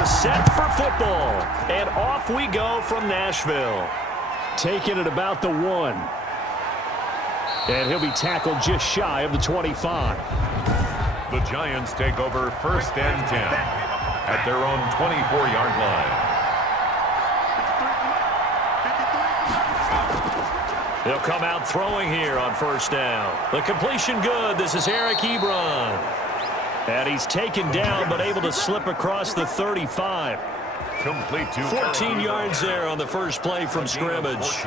They're set for football, and off we go from Nashville. Taking it about the 1. And he'll be tackled just shy of the 25. The Giants take over 1st and 10 at their own 24-yard line. They'll come out throwing here on 1st down. The completion good. This is Eric Ebron. And he's taken down but able to slip across the 35. Complete to 14 yards there on the first play from scrimmage.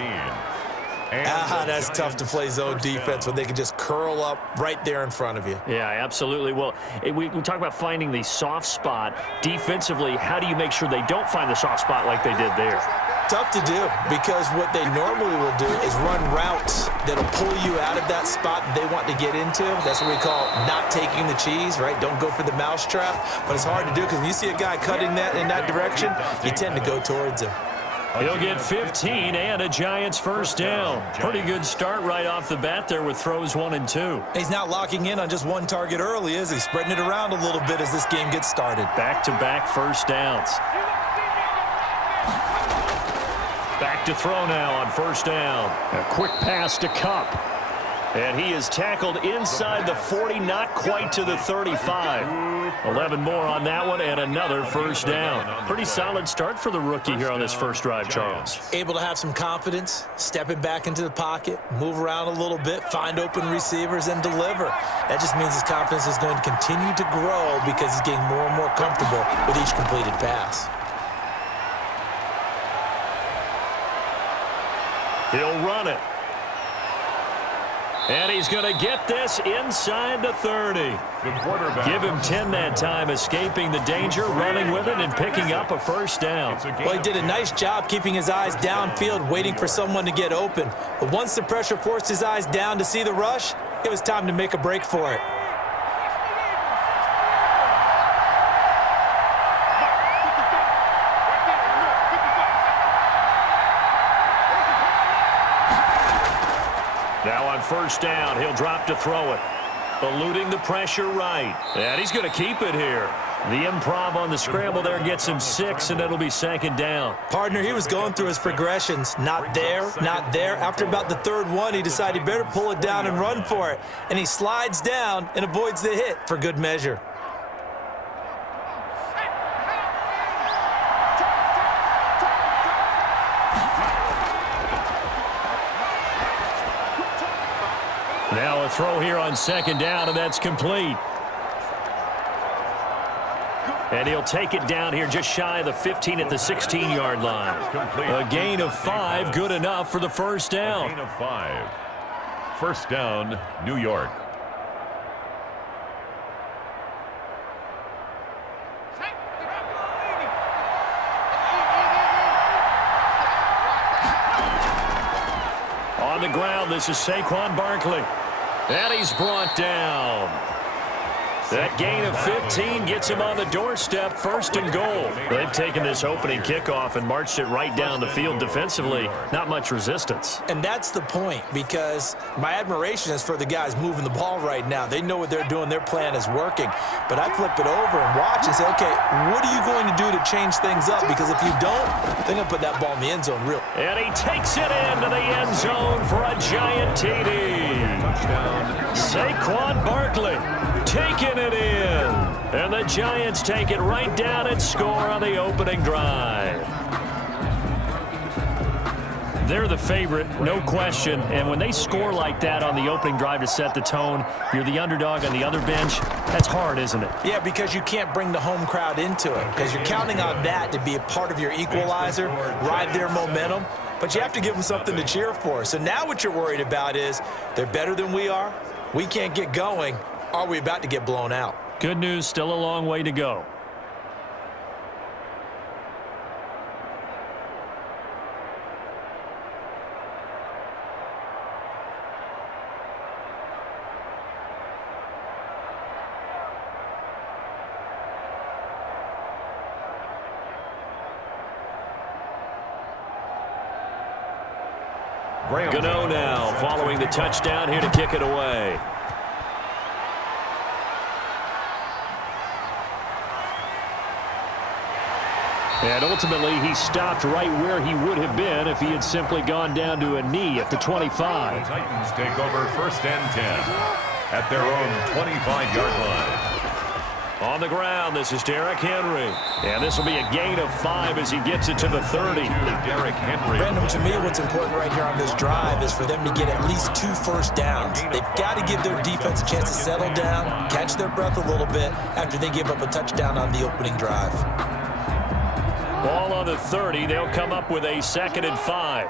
That's tough to play zone defense when they can just curl up right there in front of you. Yeah, absolutely. Well, we talk about finding the soft spot. Defensively, how do you make sure they don't find the soft spot like they did there? Tough to do, because what they normally will do is run routes that'll pull you out of that spot that they want to get into. That's what we call not taking the cheese, right? Don't go for the mousetrap. But it's hard to do because when you see a guy cutting that in that direction, you tend to go towards him. He'll get 15 and a Giants 1st down. Pretty good start right off the bat there with throws 1 and 2. He's not locking in on just one target early, is he? Spreading it around a little bit as this game gets started. Back-to-back 1st downs. Back to throw now on 1st down. A quick pass to Kupp. And he is tackled inside the 40, not quite to the 35. 11 more on that one, and another 1st down. Pretty solid start for the rookie here on this first drive, Charles. Able to have some confidence, stepping back into the pocket, move around a little bit, find open receivers, and deliver. That just means his confidence is going to continue to grow because he's getting more and more comfortable with each completed pass. He'll run it. And he's going to get this inside the 30. Give him 10 that time, escaping the danger, running with it, and picking up a 1st down. Well, he did a nice job keeping his eyes downfield, waiting for someone to get open. But once the pressure forced his eyes down to see the rush, it was time to make a break for it. Now on 1st down, he'll drop to throw it. Eluding the pressure right. And he's going to keep it here. The improv on the scramble there gets him 6, and it'll be 2nd down. Partner, he was going through his progressions. Not there, not there. After about the 3rd one, he decided he better pull it down and run for it. And he slides down and avoids the hit for good measure. Now a throw here on 2nd down, and that's complete. And he'll take it down here just shy of the 15 at the 16-yard line. A gain of 5, good enough for the 1st down. A gain of 5. 1st down, New York. On the ground, this is Saquon Barkley. And he's brought down. That gain of 15 gets him on the doorstep, 1st and goal. They've taken this opening kickoff and marched it right down the field defensively. Not much resistance. And that's the point, because my admiration is for the guys moving the ball right now. They know what they're doing. Their plan is working. But I flip it over and watch and say, okay, what are you going to do to change things up? Because if you don't, they're going to put that ball in the end zone real. And he takes it into the end zone for a giant TD. Touchdown. Saquon Barkley taking it in. And the Giants take it right down and score on the opening drive. They're the favorite, no question. And when they score like that on the opening drive to set the tone, you're the underdog on the other bench. That's hard, isn't it? Yeah, because you can't bring the home crowd into it, because you're counting on that to be a part of your equalizer, ride their momentum. But you have to give them something to cheer for. So now what you're worried about is they're better than we are. We can't get going. Are we about to get blown out? Good news, still a long way to go. Gano now following the touchdown here to kick it away. And ultimately, he stopped right where he would have been if he had simply gone down to a knee at the 25. The Titans take over 1st and 10 at their own 25-yard line. On the ground, this is Derrick Henry. And this will be a gain of 5 as he gets it to the 30. Derrick Henry. Brandon, to me, what's important right here on this drive is for them to get at least 2 first downs. They've got to give their defense a chance to settle down, catch their breath a little bit after they give up a touchdown on the opening drive. Ball on the 30. They'll come up with a 2nd and 5.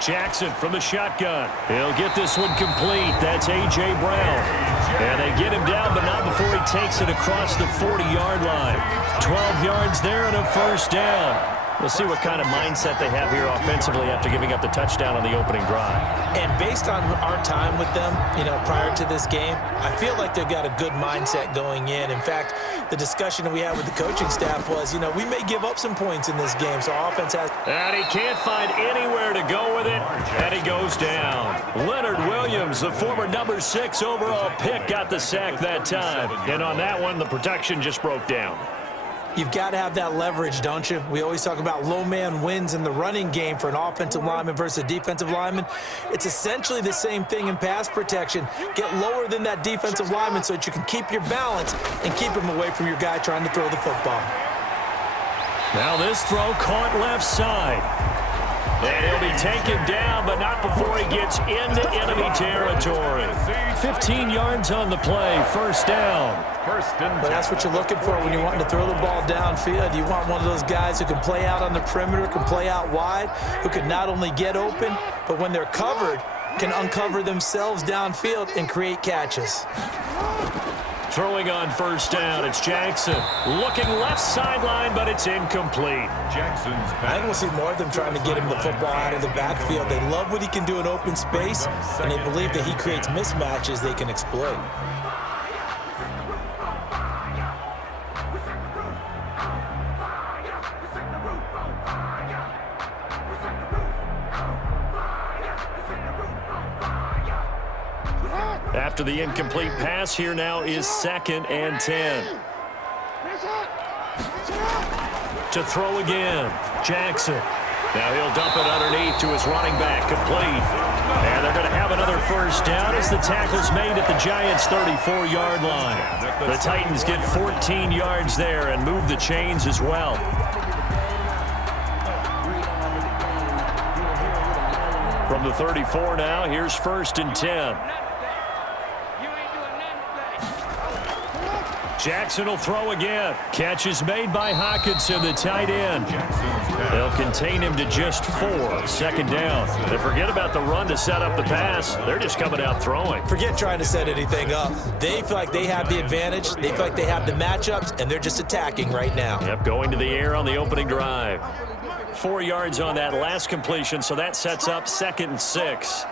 Jackson from the shotgun. He'll get this one complete. That's A.J. Brown. And they get him down, but not before he takes it across the 40-yard line. 12 yards there and a 1st down. We'll see what kind of mindset they have here offensively after giving up the touchdown on the opening drive. And based on our time with them, prior to this game, I feel like they've got a good mindset going in. In fact, the discussion that we had with the coaching staff was, we may give up some points in this game, so our offense has... And he can't find anywhere to go with it, and he goes down. Leonard Williams, the former number 6 overall pick, got the sack that time. And on that one, the protection just broke down. You've got to have that leverage, don't you? We always talk about low man wins in the running game for an offensive lineman versus a defensive lineman. It's essentially the same thing in pass protection. Get lower than that defensive lineman so that you can keep your balance and keep him away from your guy trying to throw the football. Now this throw caught left side. And he'll be taken down, but not before he gets into enemy territory. 15 yards on the play, 1st down. But that's what you're looking for when you're wanting to throw the ball downfield. You want one of those guys who can play out on the perimeter, can play out wide, who can not only get open, but when they're covered, can uncover themselves downfield and create catches. Throwing on 1st down, it's Jackson. Looking left sideline, but it's incomplete. Jackson's I back. think we'll see more of them trying to get him the football out of the backfield. They love what he can do in open space, and they believe that he creates mismatches they can exploit. After the incomplete pass, here now is 2nd and 10. To throw again, Jackson. Now he'll dump it underneath to his running back, complete. And they're going to have another 1st down as the tackle's made at the Giants' 34-yard line. The Titans get 14 yards there and move the chains as well. From the 34 now, here's 1st and 10. Jackson will throw again. Catch is made by Hockenson, the tight end. They'll contain him to just 4. 2nd down. They forget about the run to set up the pass. They're just coming out throwing. Forget trying to set anything up. They feel like they have the advantage. They feel like they have the matchups, and they're just attacking right now. Yep, going to the air on the opening drive. 4 yards on that last completion, so that sets up 2nd and 6.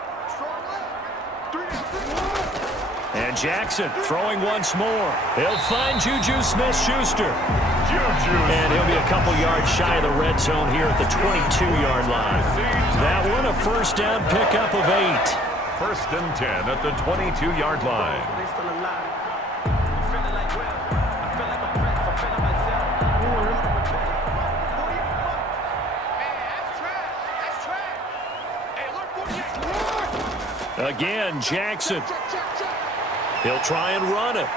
And Jackson throwing once more. He'll find Juju Smith-Schuster. And he'll be a couple yards shy of the red zone here at the 22-yard line. That one a 1st down pickup of 8. 1st and 10 at the 22-yard line. Again, Jackson. He'll try and run it.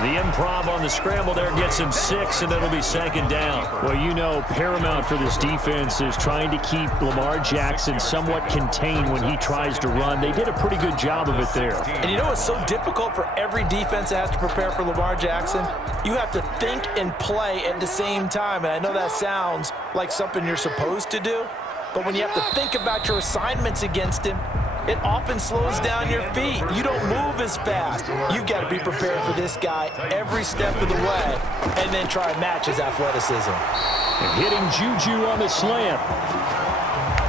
The improv on the scramble there gets him 6, and it'll be 2nd down. Well, paramount for this defense is trying to keep Lamar Jackson somewhat contained when he tries to run. They did a pretty good job of it there. And it's so difficult for every defense that has to prepare for Lamar Jackson. You have to think and play at the same time. And I know that sounds like something you're supposed to do, but when you have to think about your assignments against him, it often slows down your feet. You don't move as fast. You've got to be prepared for this guy every step of the way and then try and match his athleticism. And hitting Juju on the slant.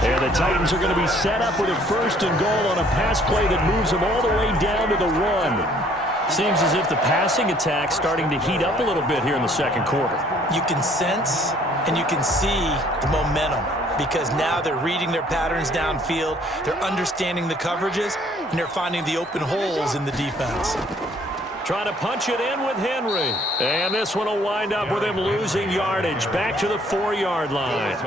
And the Titans are going to be set up with a 1st and goal on a pass play that moves them all the way down to the 1. Seems as if the passing attack's starting to heat up a little bit here in the 2nd quarter. You can sense and you can see the momentum, because now they're reading their patterns downfield, they're understanding the coverages, and they're finding the open holes in the defense. Trying to punch it in with Henry. And this one will wind up with him losing yardage back to the 4-yard line.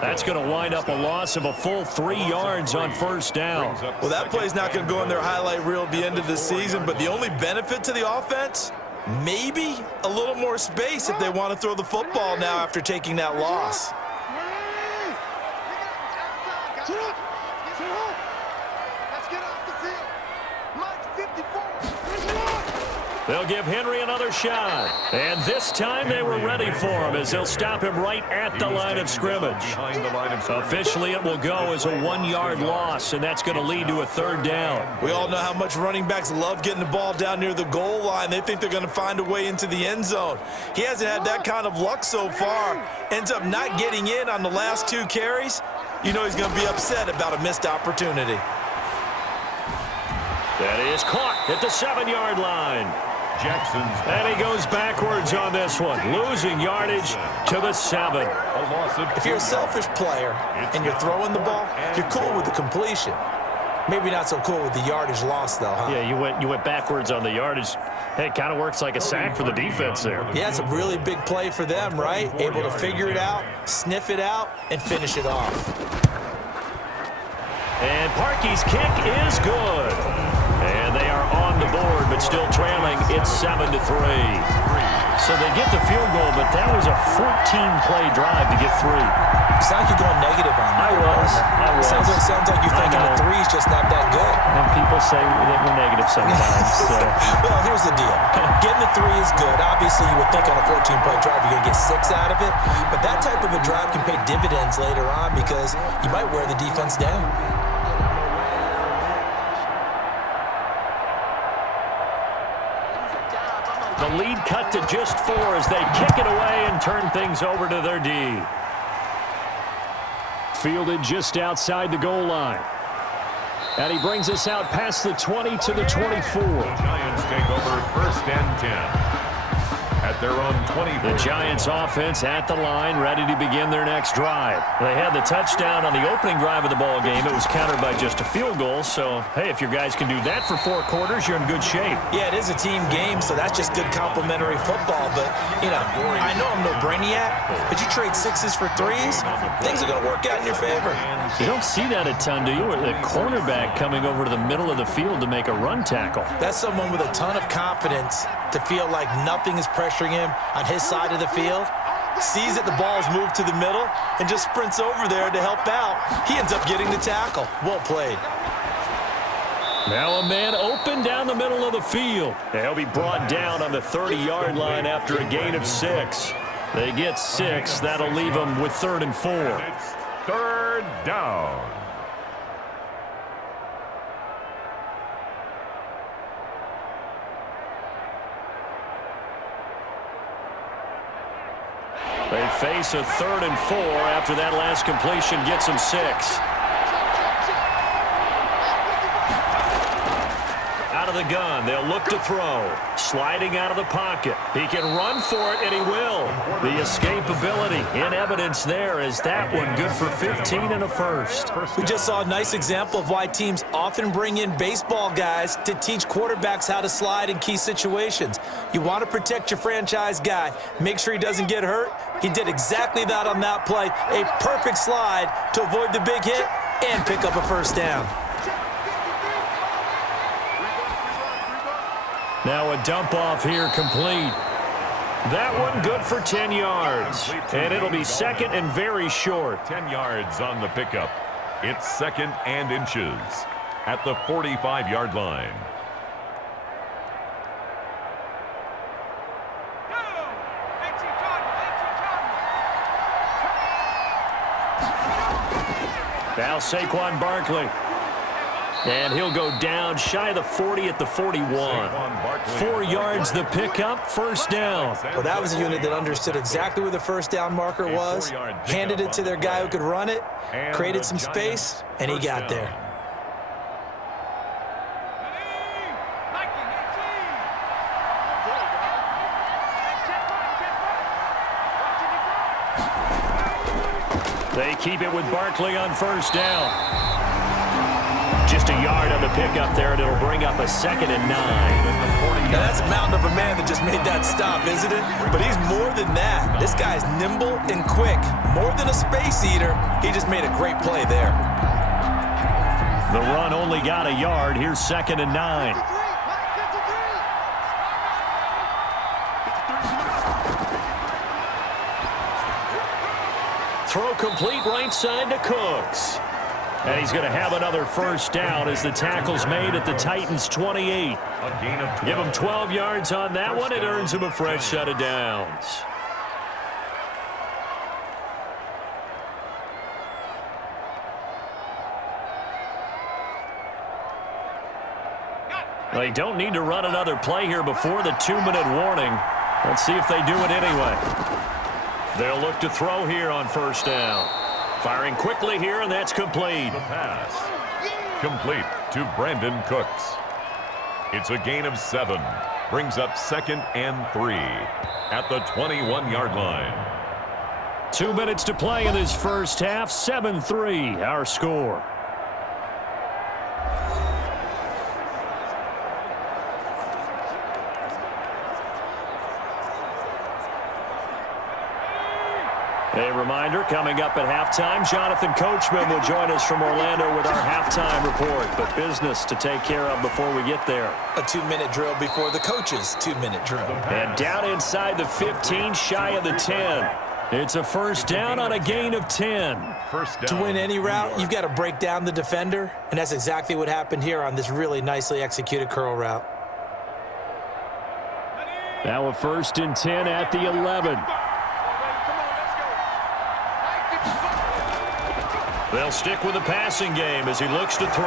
That's going to wind up a loss of a full 3 yards on first down. Well, that play's not going to go in their highlight reel at the end of the season, but the only benefit to the offense, maybe a little more space if they want to throw the football now after taking that loss. They'll give Henry another shot. And this time they were ready for him as they'll stop him right at the line of scrimmage. Officially, it will go as a 1-yard loss, and that's going to lead to a 3rd down. We all know how much running backs love getting the ball down near the goal line. They think they're going to find a way into the end zone. He hasn't had that kind of luck so far. Ends up not getting in on the last 2 carries. You know he's going to be upset about a missed opportunity. That is caught at the 7-yard line. And he goes backwards on this one, losing yardage to the 7. If you're a selfish player and you're throwing the ball, you're cool with the completion. Maybe not so cool with the yardage loss, though, huh? Yeah, you went backwards on the yardage. Hey, it kind of works like a sack for the defense there. Yeah, it's a really big play for them, right? Able to figure it out, sniff it out, and finish it off. And Parkey's kick is good. And they are on the board, but still trailing. It's 7-3. So they get the field goal, but that was a 14-play drive to get 3. It's like you're going negative on that. I was. Sounds like you're thinking the 3's just not that good. And people say that we're negative sometimes. So. Well, here's the deal. Getting the 3 is good. Obviously, you would think on a 14-play drive you're going to get 6 out of it. But that type of a drive can pay dividends later on because you might wear the defense down. The lead cut to just 4 as they kick it away and turn things over to their D. Fielded just outside the goal line. And he brings us out past the 20 to the 24. The Giants take over 1st and 10. At their own 24. The Giants offense at the line, ready to begin their next drive. They had the touchdown on the opening drive of the ball game. It was countered by just a field goal. So, hey, if your guys can do that for 4 quarters, you're in good shape. Yeah, it is a team game, so that's just good complimentary football. But, you know, I know I'm no brainiac, but you trade 6s for 3s, things are going to work out in your favor. You don't see that a ton, do you? With a cornerback coming over to the middle of the field to make a run tackle. That's someone with a ton of confidence to feel like nothing is pressuring him on his side of the field, sees that the ball's moved to the middle, and just sprints over there to help out. He ends up getting the tackle. Well played. Now a man open down the middle of the field. He'll be brought down on the 30-yard line after a gain of 6. They get 6. That'll leave them with 3rd and 4. It's 3rd down. They face a 3rd and 4 after that last completion gets them 6. Out of the gun, they'll look to throw. Sliding out of the pocket. He can run for it, and he will. The escapability in evidence there is that one good for 15 and a 1st. We just saw a nice example of why teams often bring in baseball guys to teach quarterbacks how to slide in key situations. You want to protect your franchise guy. Make sure he doesn't get hurt. He did exactly that on that play. A perfect slide to avoid the big hit and pick up a 1st down. Now a dump off here complete. That one good for 10 yards. And it'll be 2nd and very short. 10 yards on the pickup. It's 2nd and inches at the 45-yard line. Now Saquon Barkley. And he'll go down shy of the 40 at the 41. 4 yards the pickup, 1st down. Well, that was a unit that understood exactly where the 1st down marker was, handed it to their guy who could run it, created some space, and he got there. They keep it with Barkley on 1st down. Just a yard on the pickup there, and it'll bring up a 2nd and 9. Now that's a mountain of a man that just made that stop, isn't it? But he's more than that. This guy's nimble and quick. More than a space eater, he just made a great play there. The run only got a yard. Here's 2nd and 9. Throw complete right side to Cooks. And he's going to have another first down as the tackle's made at the Titans' 28. Give him 12 yards on that one. It earns him a fresh set of downs. They don't need to run another play here before the 2-minute warning. Let's see if they do it anyway. They'll look to throw here on first down. Firing quickly here, and that's complete. The pass. Complete to Brandon Cooks. It's a gain of 7. Brings up 2nd and 3 at the 21-yard line. 2 minutes to play in this first half. 7-3, our score. A reminder, coming up at halftime, Jonathan Coachman will join us from Orlando with our halftime report. But business to take care of before we get there. A 2-minute drill before the coach's 2-minute drill. And down inside the 15, shy of the 10. It's a first down on a gain of 10. First down. To win any route, you've got to break down the defender, and that's exactly what happened here on this really nicely executed curl route. Now a 1st and 10 at the 11. They'll stick with the passing game as he looks to throw.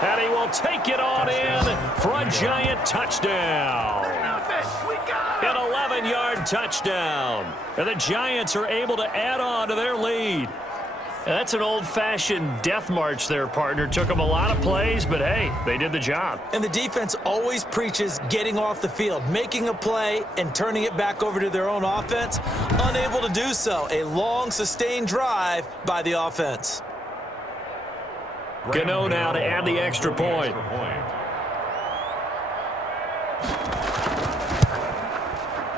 And he will take it on in for a giant touchdown. An 11-yard touchdown. And the Giants are able to add on to their lead. And that's an old-fashioned death march there, partner. Took them a lot of plays, but hey, they did the job. And the defense always preaches getting off the field, making a play, and turning it back over to their own offense. Unable to do so. A long, sustained drive by the offense. Gano now to add the extra point.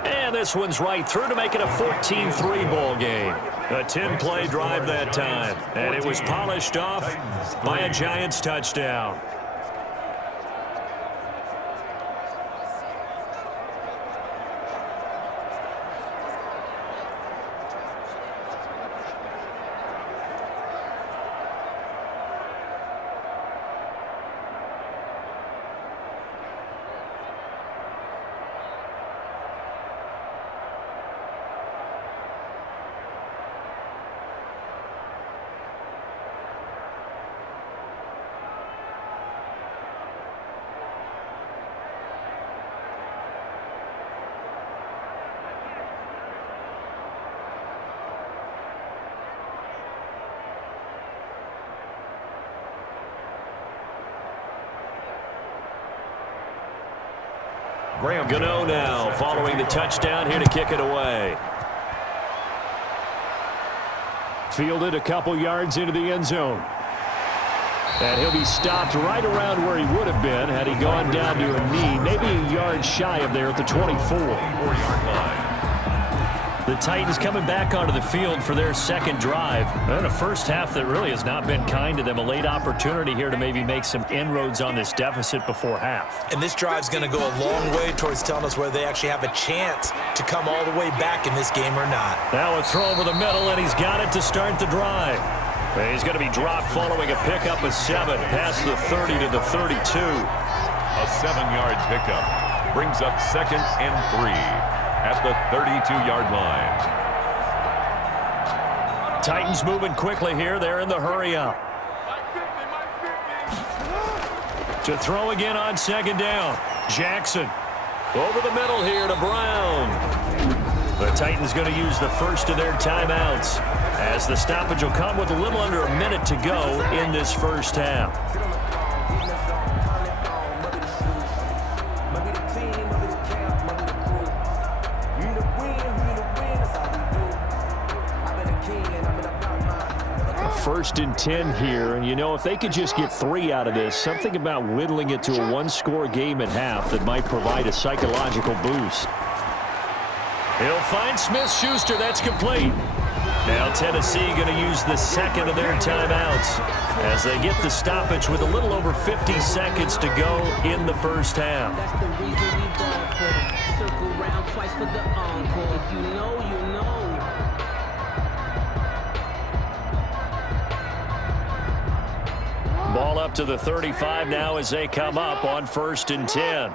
And this one's right through to make it a 14-3 ball game. A 10-play drive that time. And it was polished off by a Giants touchdown. Gano now following the touchdown here to kick it away. Fielded a couple yards into the end zone. And he'll be stopped right around where he would have been had he gone down to a knee, maybe a yard shy of there at the 24-yard line. The Titans coming back onto the field for their second drive. And a first half that really has not been kind to them. A late opportunity here to maybe make some inroads on this deficit before half. And this drive's going to go a long way towards telling us whether they actually have a chance to come all the way back in this game or not. Now a throw over the middle, and he's got it to start the drive. And he's going to be dropped following a pickup of 7 past the 30 to the 32. A 7-yard pickup brings up 2nd and 3 at the 32-yard line. Titans moving quickly here. They're in the hurry up. To throw again on 2nd down. Jackson over the middle here to Brown. The Titans going to use the first of their timeouts as the stoppage will come with a little under a minute to go in this first half. 1st and 10 here. And, if they could just get 3 out of this, something about whittling it to a one-score game at half that might provide a psychological boost. He'll find Smith-Schuster. That's complete. Now Tennessee going to use the second of their timeouts as they get the stoppage with a little over 50 seconds to go in the first half. That's the reason we ball for. Circle round twice for the encore. If you know, you know. Ball up to the 35 now as they come up on 1st and 10.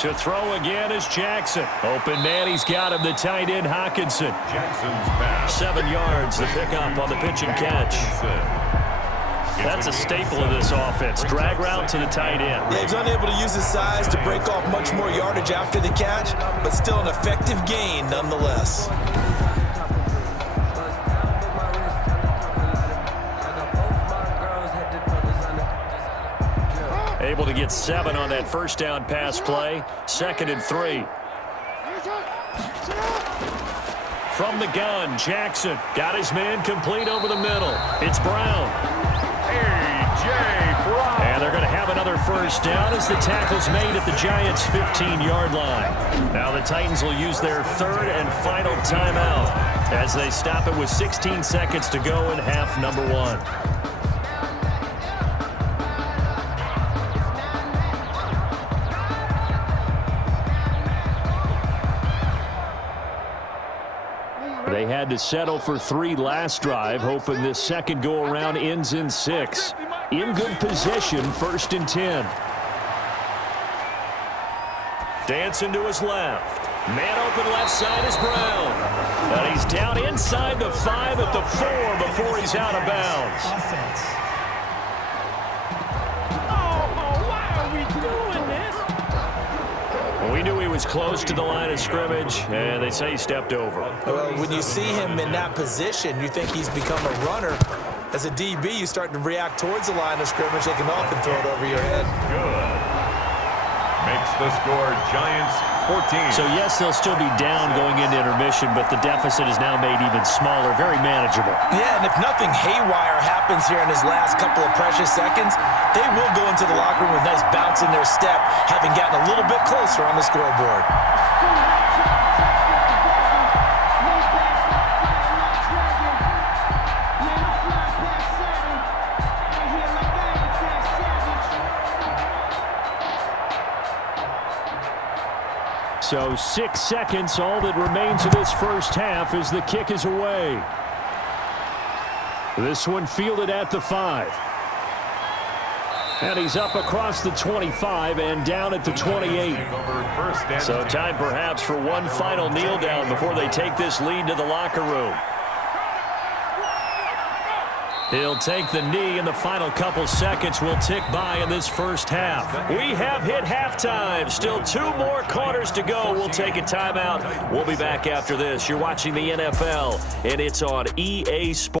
To throw again is Jackson. Open man, he's got him, the tight end Hawkinson. Jackson's pass. 7 yards, the pickup on the pitch and catch. That's a staple of this offense. Drag route to the tight end. Yeah, he's unable to use his size to break off much more yardage after the catch, but still an effective gain nonetheless. Able to get 7 on that first down pass play. 2nd and 3. From the gun, Jackson got his man complete over the middle. It's Brown. A.J. Brown. And they're going to have another first down as the tackle's made at the Giants' 15-yard line. Now the Titans will use their 3rd and final timeout as they stop it with 16 seconds to go in half number 1. They had to settle for 3 last drive, hoping this second go-around ends in 6. In good position, 1st and 10. Dancing to his left. Man open left side is Brown. And he's down inside the 5 at the 4 before he's out of bounds. We knew he was close to the line of scrimmage, and they say he stepped over. Well, when you see him in that position, you think he's become a runner. As a DB, you start to react towards the line of scrimmage, they can often throw it over your head. Good. Makes the score Giants 14. So, yes, they'll still be down going into intermission, but the deficit is now made even smaller, very manageable. Yeah, and if nothing haywire happens here in his last couple of precious seconds, they will go into the locker room with a nice bounce in their step, having gotten a little bit closer on the scoreboard. So 6 seconds, all that remains of this first half as the kick is away. This one fielded at the 5. And he's up across the 25 and down at the 28. So time perhaps for one final kneel down before they take this lead to the locker room. He'll take the knee, and the final couple seconds will tick by in this first half. We have hit halftime. Still 2 more quarters to go. We'll take a timeout. We'll be back after this. You're watching the NFL, and it's on EA Sports.